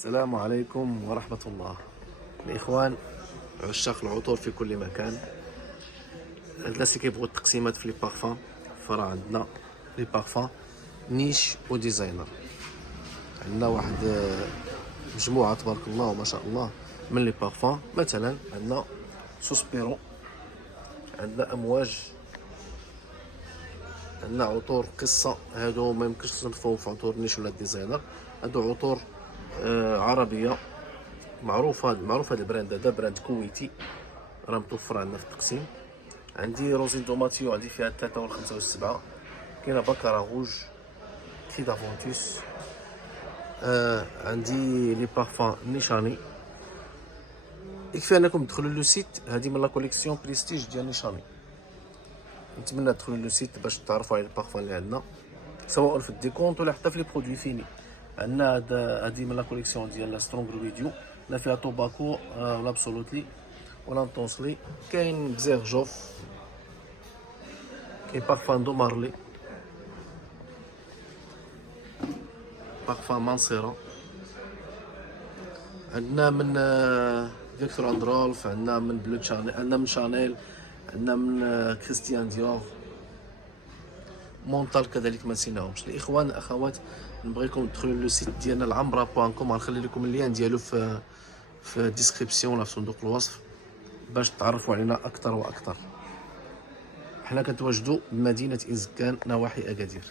السلام عليكم ورحمة الله. الإخوان عشاق العطور في كل مكان، الناس اللي كيبغوا التقسيمات في لي بارفان، فراه عندنا لي بارفان نيش وديزاينر. عندنا واحد مجموعة تبارك الله ما شاء الله من لي بارفان. مثلا عندنا سوسبيرو، عندنا أمواج، عندنا عطور قصة. هادو ما يمكنش تصنفوهم في عطور نيش ولا ديزاينر، هادو عطور عربية معروفة هاد البراند. هذا براند كويتي راه متوفر عندنا في التقسيم. عندي روزين دوماتيو، عندي فيها 3 و5 و7. كاينه باكارا روج، كي دافونتوس. عندي لي بارفان نيشاني. يكفي انكم تدخلوا لو سيت، هذه من لا كوليكسيون بريستيج ديال نيشاني. نتمنى تدخلوا لو سيت باش تعرفوا على البارفان اللي عندنا، سواء في الديكونت ولا حتى في لي برودوي فيني. عندنا هذه من لا كوليكسيون ديال سترونغ فيديو، لا فيها توباكو ولا ابسولوتلي ولا نطونسلي. كاين كزيرجوف، كاين بارفان دو مارلي، بارفان مانسيرا. عندنا من فيكتور اندرولف، عندنا من بلو شانيل، عندنا من شانيل، عندنا من كريستيان ديور، مونتال كذلك ما نسيناهمش. الاخوان الاخوات نبغيكم تدخلوا لو سيت ديالنا العمره.com، غنخلي لكم اللين ديالو في الديسكريبسيون ولا في صندوق الوصف باش تعرفوا علينا اكثر واكثر. حنا كنتواجدوا بمدينه إزكان نواحي اكادير.